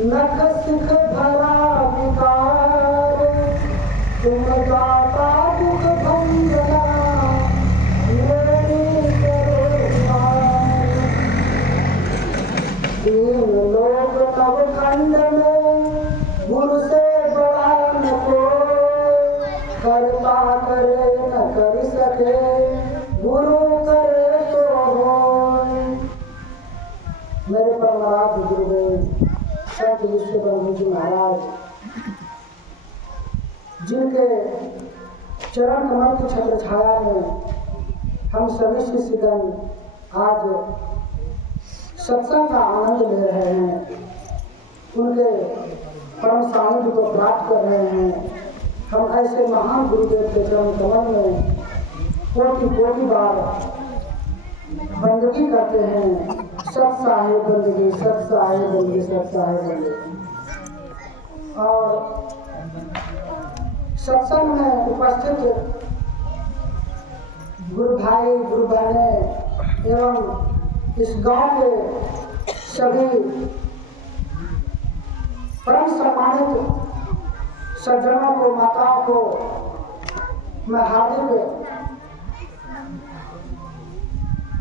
नख सिख भरा विकार, तुम दाता दुख भंजना, मेरी करो पार। तीन लोक नवखंड में गुरु से बड़ा न कोई, करता करे न कर सके, गुरु करे तो होय। मेरे परमाराध्य गुरुदेव संत विश्वबंधु जी महाराज, जिनके चरण कमल की छत्र छाया में हम सभी शिष्यगण आज सत्संग का आनंद ले रहे हैं, उनके परम सानिध्य को प्राप्त कर रहे हैं। हम ऐसे महान गुरुदेव के चरण कमल में कोटि कोटि बार बंदगी करते हैं। सत साहेब बंदगी, सत साहेब बंदगी, सत साहेब बंदगी। और सत्संग में उपस्थित गुरु भाई, गुरु बहनें एवं इस गांव के सभी परम सम्मानित सज्जनों को, माताओं को मैं हार्दिक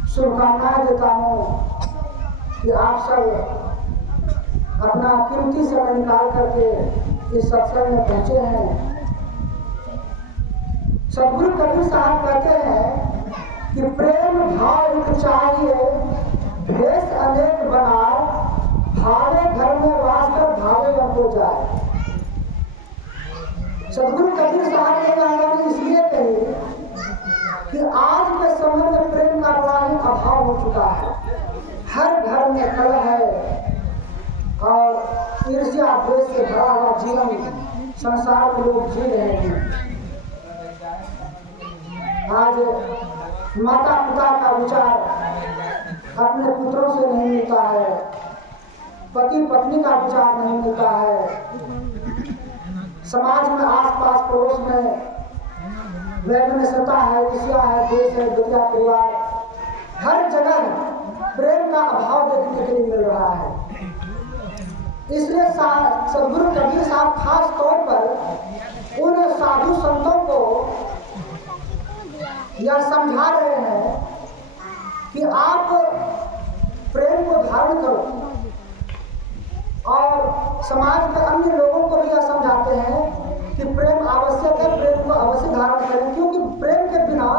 शुभकामनाएं देता हूँ कि आप सब अपना कीमती समय निकाल करके इस सत्संग में पहुंचे हैं। सदगुरु कबीर साहब कहते हैं कि प्रेम भाव एक चाहिए, भेष अनेक बनाए, भावे घर में वास कर भावे न हो जाए। सदगुरु कबीर साहब ने बात इसलिए कही कि आज के समय में प्रेम का बड़ा ही अभाव हो चुका है। हर घर में कलह है और ईर्ष्या द्वेष से भरा हुआ जीवन संसार में लोग जी रहे हैं। आज माता पिता का विचार अपने पुत्रों से नहीं मिलता है, पति पत्नी का विचार नहीं मिलता है। समाज में आस-पास पड़ोस में वैमनस्यता है, ईर्ष्या है, द्वेष है, दुनिया परिवार, हर जगह प्रेम का अभाव देखने के लिए मिल रहा है। इसलिए सदगुरु कबीर साहब खास तौर पर उन साधु संतों को यह समझा रहे हैं कि आप प्रेम को धारण करो, और समाज के अन्य लोगों को भी यह समझाते हैं कि प्रेम आवश्यक है, प्रेम को अवश्य धारण करें, क्योंकि प्रेम के बिना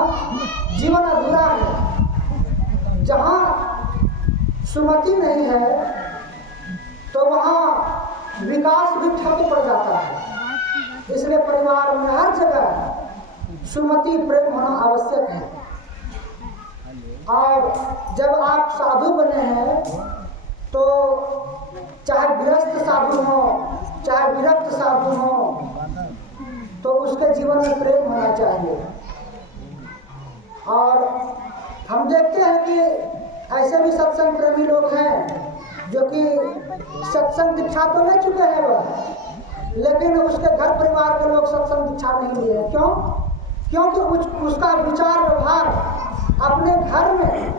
जीवन अधूरा है। जहाँ सुमति नहीं है तो वहाँ विकास भी ठप पड़ जाता है। इसलिए परिवार में हर जगह सुमति, प्रेम होना आवश्यक है। और जब आप साधु बने हैं तो चाहे गृहस्थ साधु हो, चाहे विरक्त साधु हो, तो उसके जीवन में प्रेम होना चाहिए। और हम देखते हैं कि ऐसे भी सत्संग प्रेमी लोग हैं जो कि सत्संग दीक्षा तो ले चुके हैं वह, लेकिन उसके घर परिवार के लोग सत्संग दीक्षा नहीं लिए। क्यों? क्योंकि उसका विचार व्यवहार अपने घर में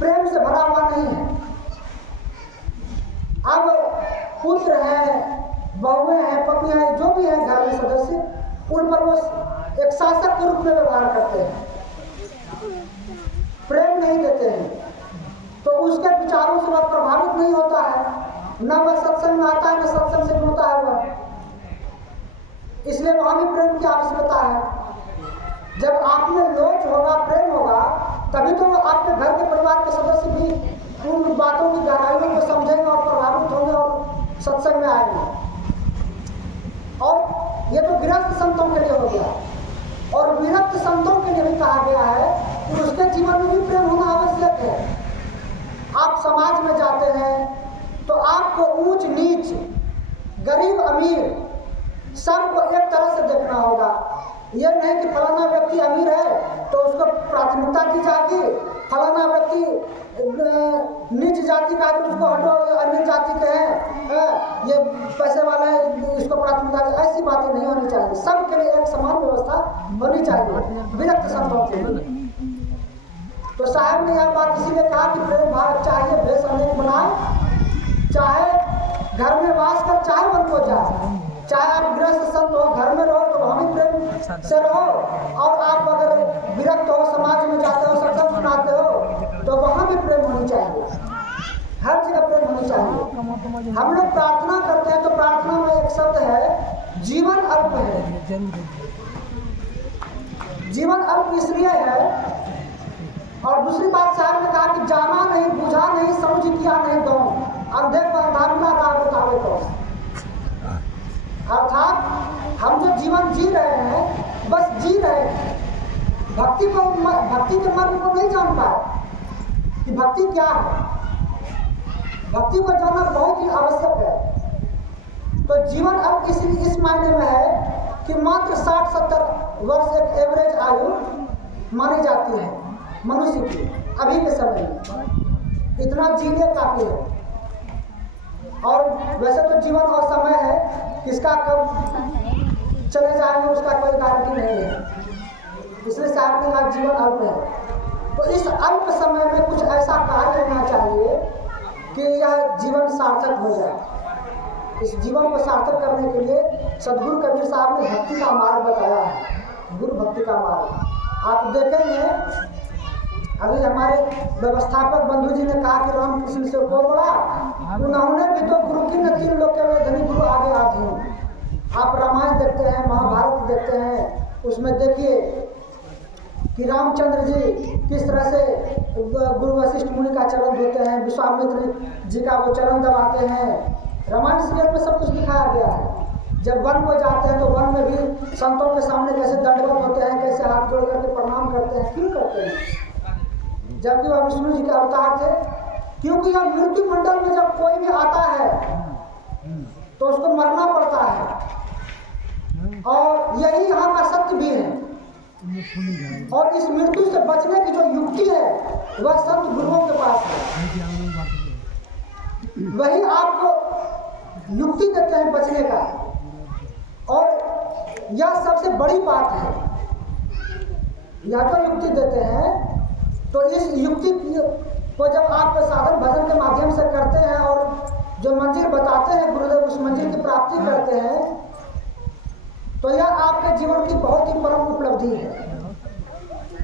प्रेम से भरा हुआ नहीं है। अब पुत्र है, बहुएं हैं, पत्नियां हैं, जो भी है घर में सदस्य, उन पर वो एक शासक के रूप में व्यवहार करते हैं, प्रेम नहीं देते हैं, तो उसके विचारों से वह प्रभावित नहीं होता है, न वह सत्संग में आता है, न सत्संग से जुड़ता है वह। इसलिए वहां भी प्रेम की आवश्यकता है। जब आप में लोच होगा, प्रेम होगा, तभी तो आपके घर के परिवार के सदस्य भी उन बातों की गहराइयों को समझेंगे और प्रभावित होंगे और सत्संग में आएंगे। और ये तो गृहस्थ संतों के लिए हो गया, और विरक्त संतों के लिए भी कहा गया है कि उसके जीवन में भी प्रेम होना आवश्यक है। आप समाज में जाते हैं तो आपको ऊंच नीच, गरीब अमीर सबको एक तरह से देखना होगा। ये नहीं कि फलाना व्यक्ति अमीर है तो उसको प्राथमिकता दी जाएगी, फलाना व्यक्ति नीच जाति का है तो उसको हटो, अन्य जाति के हैं, ये पैसे वाला है, इसको प्राथमिकता। ऐसी बातें नहीं होनी चाहिए। सबके लिए एक समान व्यवस्था होनी चाहिए विरक्त संतों के लिए। तो साहब ने यह बात इसीलिए कहा कि प्रेम भाव चाहिए, भेष अनेक बनाए, चाहे घर में वास कर चाहे वन को जाए, चाहे आप गृहस्थ संत हो, घर में रहो तो वहाँ भी प्रेम से रहो, और आप अगर विरक्त हो, समाज में जाते हो, सत्संग सुनाते हो तो वहाँ भी प्रेम होनी चाहिए, हर जगह प्रेम होनी चाहिए। हम लोग प्रार्थना करते हैं तो प्रार्थना में एक शब्द है जीवन अल्प है। जीवन अल्प इसलिए है, और दूसरी बात साहब ने कहा कि जाना नहीं, बुझा नहीं, समझ किया नहीं दो, अंधे को अंधाधुना राह बतावे तो। अर्थात हम जो जीवन जी रहे हैं बस जी रहे हैं, भक्ति के मर्म को नहीं जान पाए कि भक्ति क्या है। भक्ति को जानना बहुत ही आवश्यक है। तो जीवन अब इस मायने में है कि मात्र 60-70 वर्ष एक एवरेज आयु मानी जाती है मनुष्य की अभी के समय में, इतना जीने काफी है। और वैसे तो जीवन और समय है, किसका कब चले जाएंगे उसका कोई गारंटी नहीं है, इसलिए साहब ने कहा जीवन अल्प है। तो इस अल्प समय में कुछ ऐसा कार्य होना चाहिए कि यह जीवन सार्थक हो जाए। इस जीवन को सार्थक करने के लिए सदगुरु कबीर साहब ने भक्ति का मार्ग बताया है, गुरु भक्ति का मार्ग। आप देखेंगे अभी हमारे व्यवस्थापक बंधु जी ने कहा कि रामकृष्ण से को बड़ा, उन्होंने भी तो गुरु की 3 लोग के धनी गुरु आगे आते हैं। आप रामायण देखते हैं, महाभारत देखते हैं, उसमें देखिए कि रामचंद्र जी किस तरह से गुरु वशिष्ठ मुनि का चरण धोते हैं, विश्वामित्र जी का वो चरण दबाते हैं। रामायण सीरियल में सब कुछ दिखाया गया है। जब वन को जाते हैं तो वन में भी संतों के सामने कैसे दंडवत होते हैं, कैसे हाथ जोड़ करके प्रणाम करते हैं, क्यों करते हैं? जबकि वह विष्णु जी के अवतार थे। क्योंकि यह मृत्यु मंडल में जब कोई भी आता है तो उसको मरना पड़ता है, और यही यहाँ का सत्य भी है। और इस मृत्यु से बचने की जो युक्ति है वह संत गुरुओं के पास है, वही आपको युक्ति देते हैं बचने का। और यह सबसे बड़ी बात है, यह जो युक्ति देते हैं, तो इस युक्ति को जब आप साधन भजन के माध्यम से करते हैं और जो मंजिल बताते हैं गुरुदेव, उस मंजिल की प्राप्ति करते हैं, तो यह आपके जीवन की बहुत ही परम उपलब्धि है।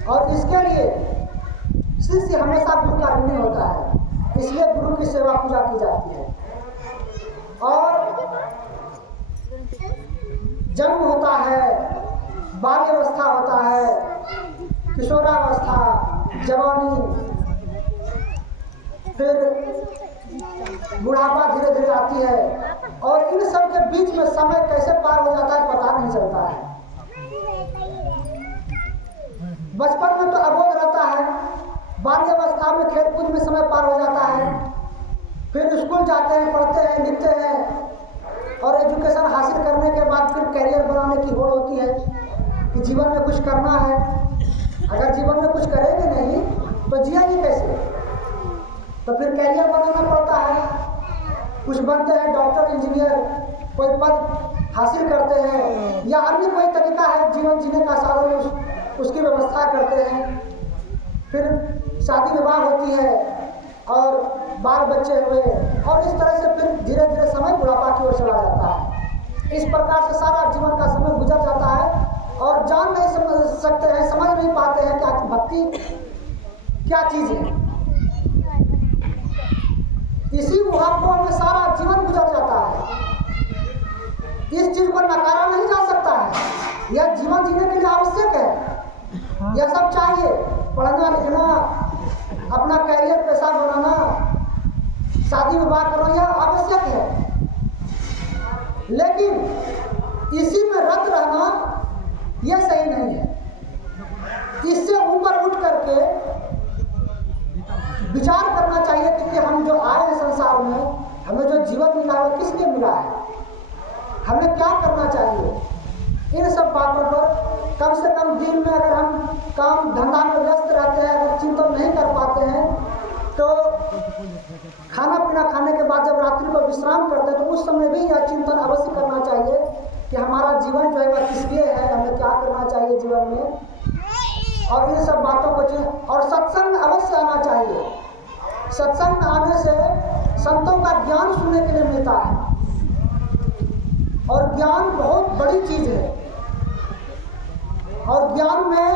और इसके लिए शिष्य हमेशा गुरु का ऋणी होता है, इसलिए गुरु की सेवा पूजा की जाती है। और जन्म होता है, बाल्यावस्था होता है, किशोरावस्था, जवानी, फिर बुढ़ापा धीरे धीरे आती है, और इन सब के बीच में समय कैसे पार हो जाता है पता नहीं चलता है। बचपन में तो अबोध रहता है, बाल्यावस्था में खेल कूद में समय पार हो जाता है, फिर स्कूल जाते हैं, पढ़ते हैं, लिखते हैं, और एजुकेशन हासिल करने के बाद फिर कैरियर बनाने की होड़ होती है कि जीवन में कुछ करना है। अगर जीवन में कुछ करेंगे नहीं तो जिएंगे कैसे? तो फिर कैरियर बनाना पड़ता है, कुछ बनते हैं डॉक्टर, इंजीनियर, कोई पद हासिल करते हैं, या अन्य कोई तरीका है जीवन जीने का साधन उसकी व्यवस्था करते हैं। फिर शादी विवाह होती है और बाल बच्चे हुए, और इस तरह से फिर धीरे धीरे समय बुढ़ापा की ओर चला जाता है। इस प्रकार से सारा जीवन का समय गुजर जाता है और जान नहीं समझ सकते हैं, समझ नहीं पाते हैं कि भक्ति क्या चीज़ है। इसी उहापों में सारा जीवन गुजर जाता है। इस चीज को नकारा नहीं जा सकता है, यह जीवन जीने के लिए आवश्यक है। यह सब चाहिए, पढ़ना लिखना, अपना कैरियर पेशा बनाना, शादी विवाह करना, यह आवश्यक है। लेकिन इसी में रत रहना यह सही नहीं है। इससे ऊपर उठ करके विचार करना चाहिए कि हम जो आए हैं संसार में, हमें जो जीवन मिला है किस लिए मिला है, हमें क्या करना चाहिए। इन सब बातों पर कम से कम दिन में अगर हम काम धंधा में व्यस्त रहते हैं, अगर चिंतन नहीं कर पाते हैं, तो खाना पीना खाने के बाद जब रात्रि को विश्राम करते हैं तो उस समय भी यह चिंतन अवश्य करना चाहिए कि हमारा जीवन जो है वह किस लिए है, हमें क्या करना चाहिए जीवन में। और इन सब बातों को और सत्संग अवश्य आना चाहिए। सत्संग आने से संतों का ज्ञान सुनने के लिए मिलता है। और ज्ञान बहुत बड़ी चीज है। और ज्ञान में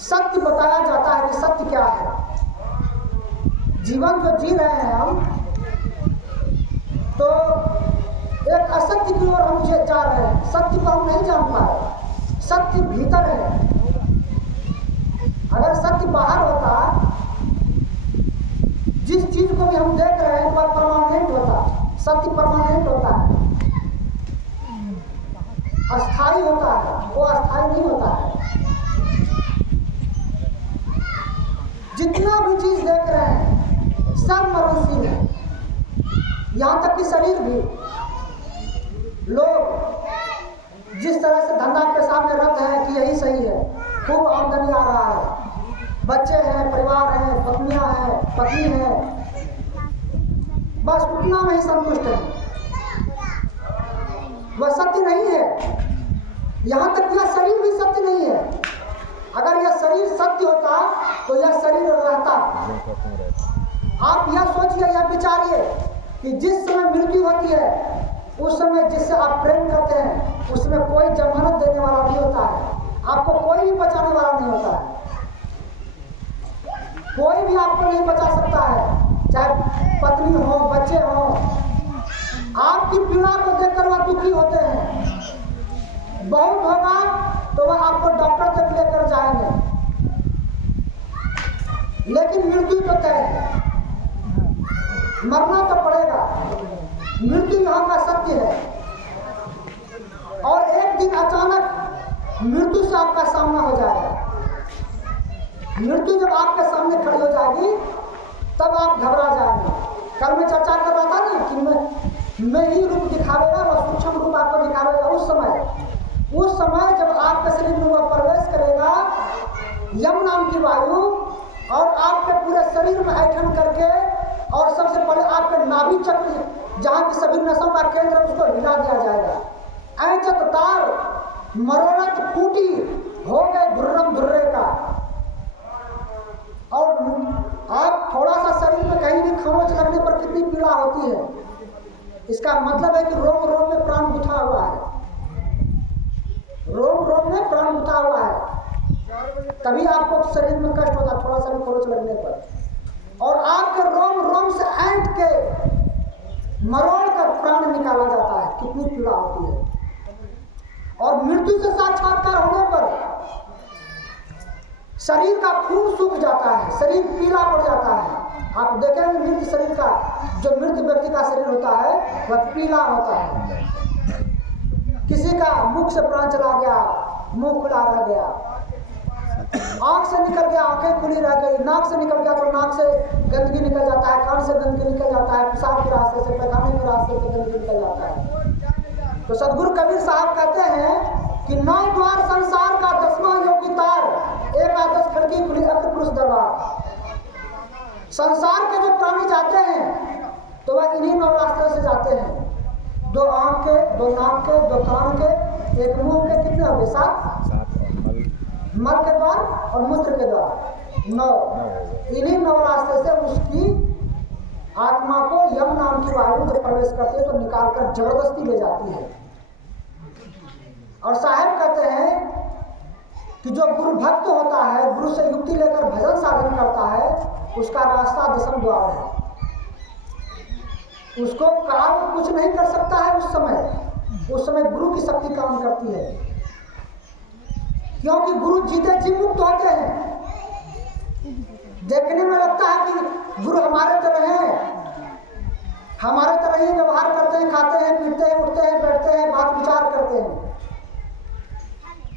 सत्य बताया जाता है कि सत्य क्या है। जीवन जो जी रहे हैं हम, तो एक असत्य की ओर हम जा रहे हैं। सत्य को हम नहीं जान पाए। सत्य भीतर है। अगर सत्य बाहर होता, जिस चीज को भी हम देख रहे हैं वह परमानेंट होता। सत्य परमानेंट होता है, अस्थाई होता है, वो अस्थाई नहीं होता है। जितना भी चीज देख रहे हैं सब मरणशील है, यहां तक कि शरीर भी। लोग जिस तरह से धंधा पेशा में रत है कि यही सही है, खूब आमदनी आ रहा है, बच्चे हैं, परिवार है, पत्नियां हैं, पति है, बस उतना में ही संतुष्ट है। वह सत्य नहीं है। यहां तक यह शरीर भी सत्य नहीं है। अगर यह शरीर सत्य होता तो यह शरीर रहता। आप यह सोचिए, यह विचारिए कि जिस समय मृत्यु होती है उस समय जिससे आप प्रेम करते हैं उसमें कोई जमानत देने वाला नहीं होता है। आपको कोई भी बचाने वाला नहीं होता है। कोई भी आपको नहीं बचा सकता है, चाहे पत्नी हो, बच्चे हो। आपकी पीड़ा को देखकर वह दुखी होते हैं। बहुत होगा तो वह आपको डॉक्टर तक लेकर जाएंगे, लेकिन मृत्यु तो तय है। मरना तो पड़ेगा। मृत्यु यहाँ का सत्य है। और एक दिन अचानक मृत्यु से आपका सामना हो जाएगा। मृत्यु जब आपके सामने खड़ी हो जाएगी तब आप घबरा जाएंगे। कल मैं चर्चा कर रहा था ना कि मैं ही रूप दिखावेगा, वह सूक्ष्म रूप आपको दिखावेगा। उस समय जब आपके शरीर में वह प्रवेश करेगा, यम नाम की वायु, और आपके पूरे शरीर में ऐठन करके, और सबसे पहले आपके नाभि चक्र जहाँ की सभी नसों का केंद्र उसको हिला दिया जाएगा। ऐचत तार मरोड़त फूटी हो गए धुर्रम धुर्रे का। और आप थोड़ा सा शरीर में कहीं भी खरोंच लगने पर कितनी पीड़ा होती है। इसका मतलब है कि रोम रोम में प्राण गुथा हुआ है। रोम रोम में प्राण गुथा हुआ है, तभी आपको शरीर में कष्ट होता थोड़ा सा भी खरोंच लगने पर। और आपके रोम रोम से ऐंठ के मरोड़ कर प्राण निकाला जाता है। कितनी पीड़ा होती है। और मृत्यु से साक्षात्कार होने पर शरीर का खून सूख जाता है, शरीर पीला पड़ जाता है। आप देखेंगे मृत शरीर का, जो मृत व्यक्ति का शरीर होता है वह पीला होता है। किसी का मुख से प्राण चला गया, मुंह खुला रह गया, आंख से निकल गया, आंखें खुली रह गई, नाक से निकल गया तो नाक से गंदगी निकल जाता है, कान से गंदगी निकल जाता है, पेशाब के रास्ते से, पैखाने के रास्ते से गंदगी निकल जाता है। तो सदगुरु कबीर साहब कहते हैं कि 9 द्वार संसार का 10वां योगी तार, एक आदर्श खिड़की खुली अग्र पुरुष दरबार। संसार के जो प्राणी जाते हैं तो वह इन्हीं 9 रास्तों से जाते हैं। 2 आंख के, 2 नाक के, 2 कान के, 1 मुंह के, कितने हो गए? 7 मल के द्वार और मूत्र के द्वार 9। इन्हीं 9 रास्ते से उसकी आत्मा को यम नाम की वायु जब प्रवेश करती है तो निकाल कर जबरदस्ती ले जाती है। और साहब कहते हैं कि जो गुरु भक्त होता है, गुरु से युक्ति लेकर भजन साधन करता है, उसका रास्ता 10वां द्वार है। उसको काम कुछ नहीं कर सकता है। उस समय गुरु की शक्ति काम करती है, क्योंकि गुरु जीते जी मुक्त होते हैं। देखने में लगता है कि गुरु हमारे तरह हैं, हमारे तरह ही व्यवहार करते हैं, खाते हैं, पीते हैं, उठते हैं, बैठते हैं, बात विचार करते हैं।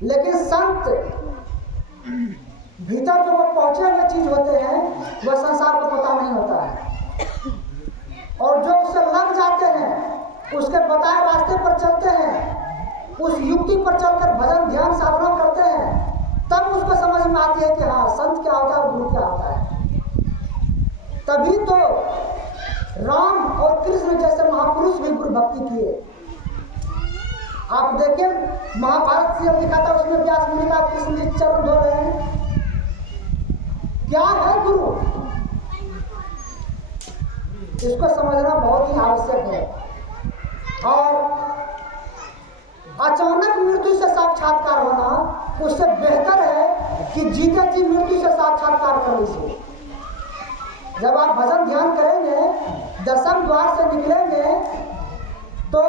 लेकिन संत भीतर जो वो पहुंचे हुए चीज होते हैं वह संसार को पता नहीं होता है। और जो उससे लग जाते हैं, उसके बताए रास्ते पर चलते हैं, उस युक्ति पर चलकर भजन ध्यान साधना करते हैं, तब उसको समझ में आती है कि हाँ, संत क्या होता है और गुरु क्या होता है। तभी तो राम और कृष्ण जैसे महापुरुष भी गुरु भक्ति किए। आप देखिए महाभारत से लिखा था, उसमें व्यास मुनि का कृष्ण जी चरण धो रहे हैं। क्या है गुरु? इसको समझना बहुत ही आवश्यक है। और अचानक मृत्यु से साक्षात्कार होना उससे बेहतर है कि जीते जी मृत्यु से साक्षात्कार करने से। जब आप भजन ध्यान करेंगे, दशम द्वार से निकलेंगे, तो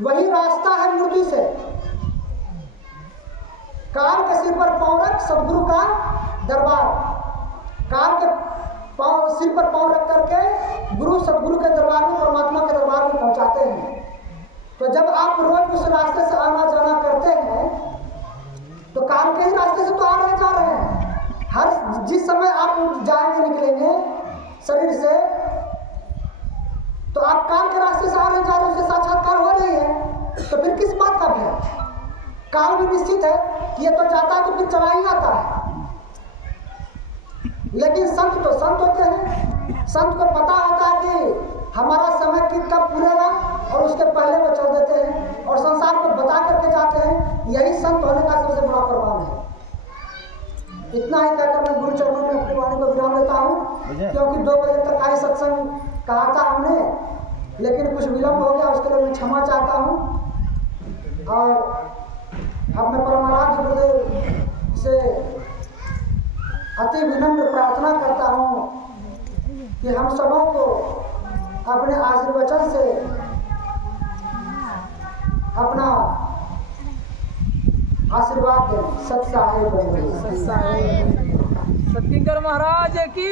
वही रास्ता है मृत्यु से। काल के सिर पर पांव रख सदगुरु का दरबार, काल के पांव सिर पर पांव रख करके गुरु सदगुरु के दरबार में, परमात्मा के दरबार में पहुंचाते हैं। तो जब आप रोज उस रास्ते से आना जाना करते हैं तो काल के ही रास्ते से तो आ रहे जा रहे हैं। हर जिस समय आप जाएंगे निकलेंगे शरीर से, तो आप काल के रास्ते से आ रहे जा रहे हैं, उससे साक्षात्कार हो रही है। तो फिर किस बात का भय? काल भी निश्चित है कि ये तो जाता है तो फिर चला ही आता है। लेकिन संत तो संत होते हैं, संत को पता होता है कि हमारा समय कब पूरेगा और उसके पहले वो चल देते हैं और संसार को बता करके जाते हैं। यही संत होने का सबसे बड़ा प्रमाण है। इतना ही कहकर मैं गुरु चरणों में अपनी वाणी को विराम देता हूँ, क्योंकि 2 बजे तक का ही सत्संग कहा था हमने, लेकिन कुछ विलम्ब हो गया, उसके लिए मैं क्षमा चाहता हूँ। और अपने परमाराध्य गुरुदेव से अति विनम्र प्रार्थना करता हूँ कि हम सबों को अपने आशीर्वचन से अपना आशीर्वाद दें। सत साहिब सतकिंकर महाराज की